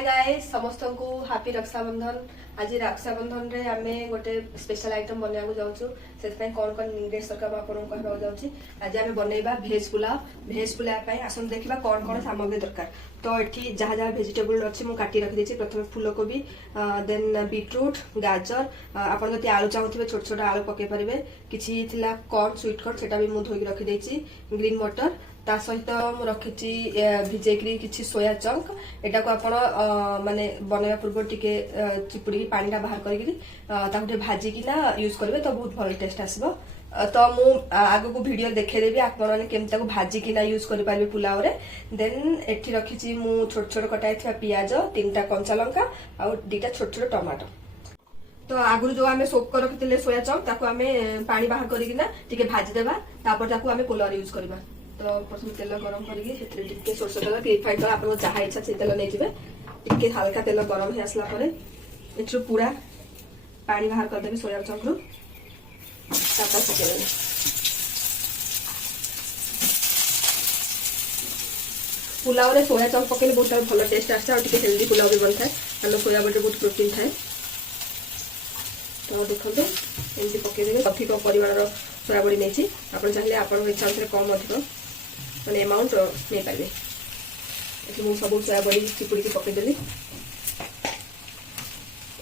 Hi guys समस्त को happy Rakshabandhan. आज रक्षाबंधन रे आमे गोटे स्पेशल आइटम बनाबो जाउछु से कौन कौन इंग्रेडिएंट्स सरकार आपन कहबा जाउछि। आज आमे बनैबा भेज पुलाव पई आसन देखिबा कौन कौन सामग्री दरकार। तो एठी जहा जहा वेजिटेबल अछि मु काटी रख देछि। प्रथम फूलकोबी, देन बीटरूट, गाजर, आपन जति आलू चाहुथिबे छोट छोट आलू पके परिबे। किछि थिला कॉर्न, स्वीट कॉर्न सेटा भी मु धोई रख देछि। ग्रीन मटर ता सहित मु रखिछि भिजेकरी किछि सोया चंक। एटा को आपण माने बनैबा पूर्व टिके चिपुडी पानी टा बाहर करिकरी ताकु टे भाजी कि ना यूज करबे तो बहुत भल टेस्ट आसीबो। तो मु आगो को वीडियो देखे देबी आपण माने केमता को भाजी कि ना यूज करि पारबे पुलाव रे। देन एठी रखिछि मु छोट छोट कटाइथिबा पियाज, 3टा कंचा लंका और 2टा छोट छोट टमाटो। तो आगुर जो आमे सोक कर रखिथिले सोया चंक ताकु आमे पानी बाहर करिकि ना टिके भाजी देबा। तापर ताकु आमे पुलाव यूज करबा। तो प्रथम तेल गरम करके सेते टिके सोरस तेल रिफाइंड तेल आपन जहा इच्छा से तेल नै जिवे। टिके हल्का तेल गरम हे आसला परे एठु पूरा पानी बाहर कर देबे सोया चंक रु। तापर पके देबे पुलाव रे सोया चंक पकेले बहुत भलो टेस्ट आछा और टिके हेल्दी पुलाव भी बनथाय। हम सोया बटे बहुत प्रोटीन थाए। तो देखो एमती पके देबे। अधिक परिमाण रो सोया बड़ी नै छी आपन चाहिले आपन इच्छा अनुसार कम अधिक माने अमाउंट नै पाइबे। एठी मु सब सोया बड़ी चिपुड़ी के पके देली।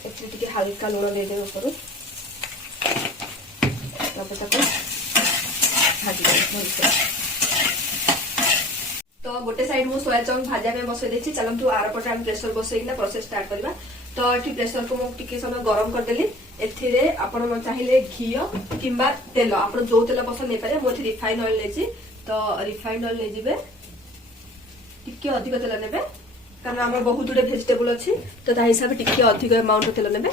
एठी टिके हल्का लूण दे दे ऊपर तापर ताको भाजी दे। तो गोटे साइड मु सोया चंक भाजा में बसै देछि। चलंतु आर पटे हम प्रेशर बसैना प्रोसेस स्टार्ट करबा। तो एठी प्रेशर को मु टिके समय गरम कर देली। एथिरे आपण चाहिले घी किंबा तेल आपण जो तेल पसंद नै पारे। मु एठी रिफाइन ऑयल लेछि। तो रिफाइंड ऑयल ले जिवे टिके अधिक तेल नेबे कारण हमर बहुत गुडे वेजिटेबल अछि। तो ता हिसाब टिके अधिक अमाउंट तेल नेबे।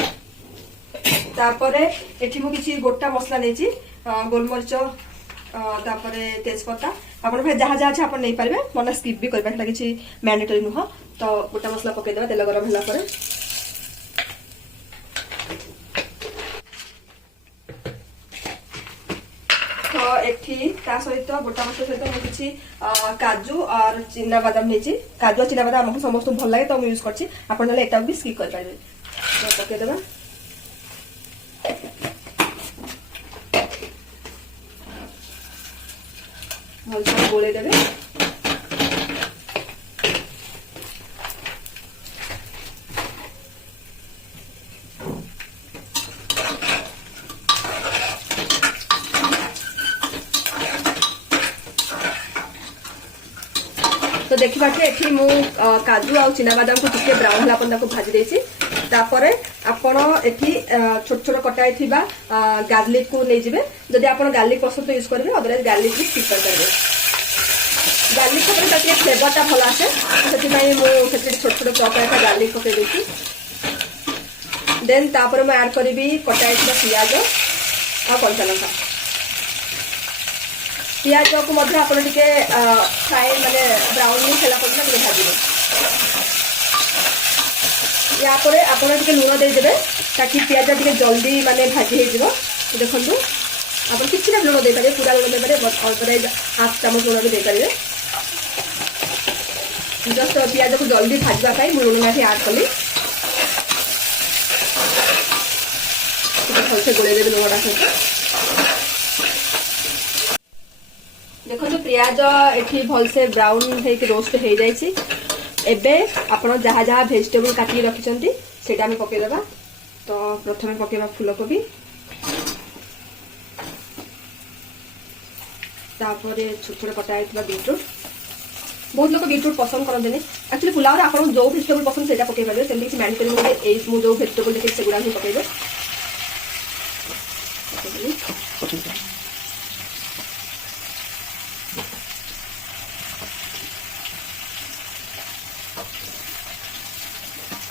तापरे एठी मु किछि गोटा मसला नेछि गोलमरिच तापरे तेजपत्ता आपण भाई जहा जहा आपण नै पारबे मना स्किप भी करबा। एटा किछि मैंडेटरी नुह। तो गोटा मसला पके देबा तेल गरम होला परे। तो एठी ता सहित गोटा मसला सहित मु किछि काजू और चिना बादाम नेछि। काजू और चिना बादाम हमहु समस्त भल लागे तो मु यूज करछि। आपण ले एटा भी स्किप कर पाइबे। तो पके देबा भल से गोले देबे। तो देखिबा के एठी मु काजू और चिना बादाम को टिके ब्राउन होला पन ताको भाजी देछि। तापरे आपण एठी छोट छोट कटाई थिबा गार्लिक को नै जिवे। जदि आपण गार्लिक पसंद यूज करबे अदरवाइज गार्लिक भी स्किप कर करबे। गार्लिक को ताके फ्लेवर ता भलो आसे सेति पई मु सेति छोट छोट चॉप का गार्लिक पके देछि। देन तापरे मैं ऐड करबी कटाई थिबा पियाज और कंचा लंका। पियाज को मध्य आपण टिके फ्राई माने ब्राउन नि खेला करना टिके भाजिबे। या परे आपण टिके लूण दे देबे ताकि पियाज टिके जल्दी माने भाजी हे जिवो। देखंतु आपण किछि ना लूण दे पारे पूरा लूण दे पारे अदरवाइज हाफ चामच लूण दे पारे। जस्ट पियाज को जल्दी भाजबा पई मु लूण माथि ऐड कली। भलसे गोले देबे लूणटा सहित। देखो तो पियाज एठी भलसे ब्राउन हे के रोस्ट हे जाई छी। एबे आपण जहा जहा वेजिटेबल काटी रखिसंती सेटा हम पके देबा। तो प्रथमे पकेबा फूलकोबी, तापरे छोट छोट कटा आइतबा बीटरूट। बहुत लोग बीटरूट पसंद करंदेनी। एक्चुअली पुलाव रे आपण जो वेजिटेबल पसंद सेटा पके पाबे। सेमि कि मैंडेटरी मोडे ए मु जो वेजिटेबल देखि सेगुडा ही पकेबे।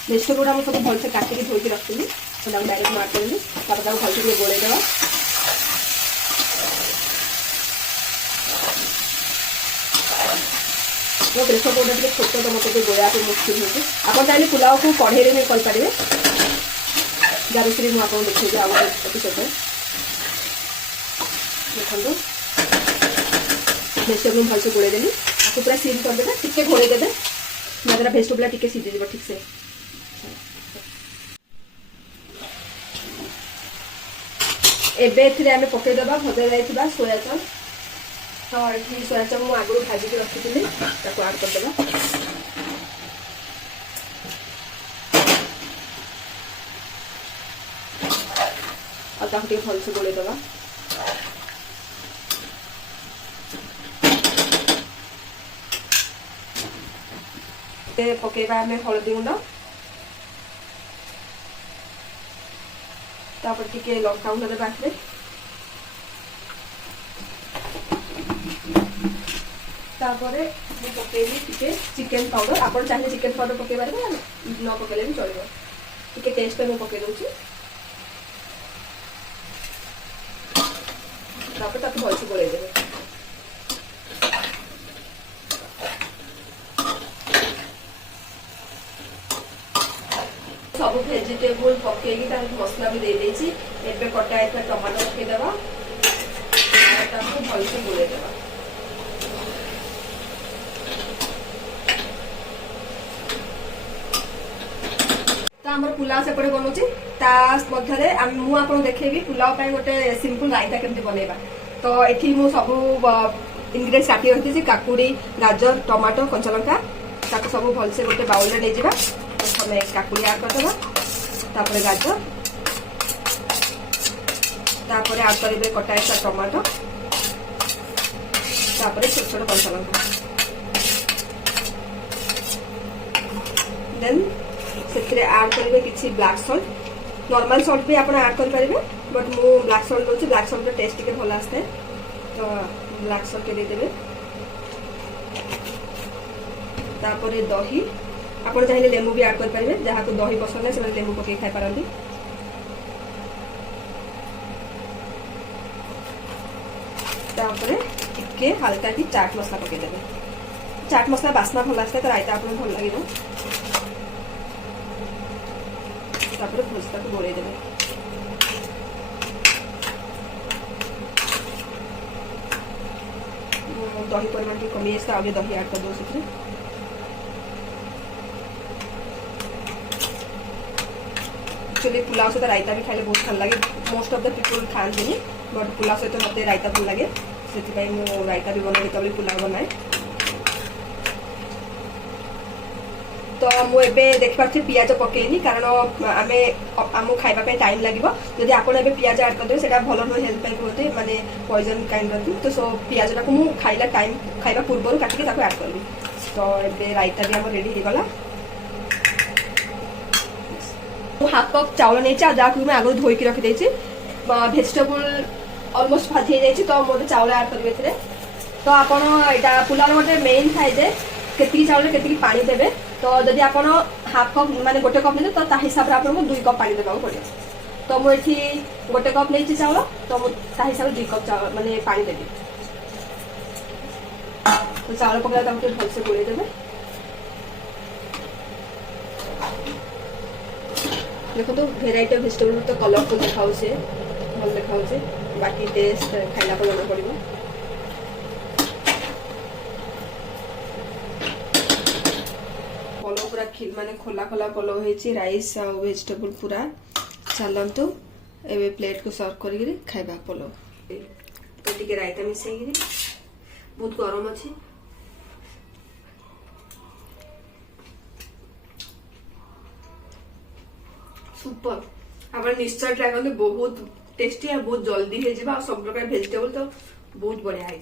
वेजिटेबल हम सब भल से काटिक धोई रखी तो डायरेक्ट मार करेंगे। भल से गोले देवा। तो प्रेसर कुकर टे छोट तो मतलब गोया को मुश्किल होती। आप चाहिए पुलाव को कढ़े में करें जारुश्री मुझे देखिए आगे एपिसोड देखो वेजिटेबल भलसे गोड़े देली आपको पूरा सील करदे टिके घोड़े देते जहाँ भेजिटेबल टिके सीझी ठीक से। एबे एथिरे आमे पके दबा भजा जाइथिबा सोया चंक। तो एठी सोया चंक मु आगु भाजी के रखिथिली ताको ऐड कर दबा। और ताको टिके भल से गोले दबा। पकेबा आमे हळदी गुंड तापर टिके लंका गुंड देबा आखिरे तापरे मु पकेबी टिके चिकन पाउडर आपण चाहे चिकन पाउडर पके पारे न पकेले भी चलिबो टिके टेस्ट पे मु पके दोची तापर ताको भलसे गोले देबे। सब वेजिटेबल पकेगी मसला भी दे देछि एबे कटा है टमाटो पके देबा ताको भलसे गोले देबा। तो हमर पुलाव सेपटे बनउछि ता मध्य रे मु आपन देखेबी पुलाव पय गोटे सिंपल रायता केमति बनेबा। तो एठी मु सब इंग्रेडिएंट्स काटी रखिछि काकुडी गाजर टमाटो कंचा लंका ताको सब भलसे गोटे बाउल रे ले जिबा। प्रथमे काकुडी ऐड कर देबा तापर गाजर तापर ऐड करिबे कटा है टमाटो तापर छोट छोट कंचा लंका देन सेतरे ऐड करिबे किछि ब्लैक सॉल्ट नॉर्मल सॉल्ट भी आपण ऐड कर परिबे बट मु ब्लैक सॉल्ट दोछि ब्लैक सॉल्ट रो टेस्ट के भल आस्ते तो ब्लैक सॉल्ट के दे देबे। तापर दही आपण चाहे लेमु भी ऐड कर परिबे जहा को दही पसंद है से लेमु पके खाइ पारंती। तापर टिके हल्का की चाट मसला पके देबे चाट मसला बास्ना भल आस्ते तो रायता आपण भल लागिबो। तापर भुस्ता को गोले देबे दही परिमाण के कमी है आगे दही ऐड कर दो सेतरे एक्चुअली पुलाव सहित रायता भी खाइले बहुत भल लगे मोस्ट ऑफ द पीपल खाएंगे बट पुलाव सहित मत रायता भल लगे से मु रायता भी बनाए तब पुलाव बनाए। तो मुझे देख पार्टी पियाज पकेनी कारण आम खाइबा टाइम लगे जदि आपड़ ए पियाज ऐड करदे से भल नुहे हेल्थ पाई कहते माने पॉइजन काइंड ऑफ तो सो पियाज टाक मु खाइला टाइम खाइबा पूर्व काटिक ऐड करबी। तो ए रायता भी आम रेडी हो गला। हाफ कप चाउल नहीं जहाँ मैं आगे धोईक रखी भेजिटेबल अलमोस्ट भाजी हो जाए तो मोटे चाउल ऐड करेंगे। तो आपड़ यहाँ पुलाव गोटे मेन थाए जे केतिकी चाउल केतिकी पानी देबे। तो जदि आपण हाफ कप माने गोटे कप ने तो ता हिसाब रे आपन को 2 कप पानी देबा पड़े। तो मु एठी गोटे कप लेछि चाउल तो मु ता हिसाब रे 2 कप चाउल माने पानी देबी। तो चाउल पकड़ा ताको भल से गोले देबे। देखो तो वेराइटी ऑफ वेजिटेबल तो कलरफुल देखाउ छे भल देखाउ छे बाकी टेस्ट खाइला पर जना पड़िबो। पलो पूरा माने खोला खोला पलो होइछि राइस आ वेजिटेबल पूरा चलंतु एबे प्लेट को सर्व करिगिरी खाइबा पलो। तो टिके रायता मिसेगिरी बहुत गरम अछि सुपर आपण निश्चय ट्राई करले बहुत टेस्टी आ बहुत जल्दी हे जिबा सब प्रकार वेजिटेबल तो बहुत बढ़िया है।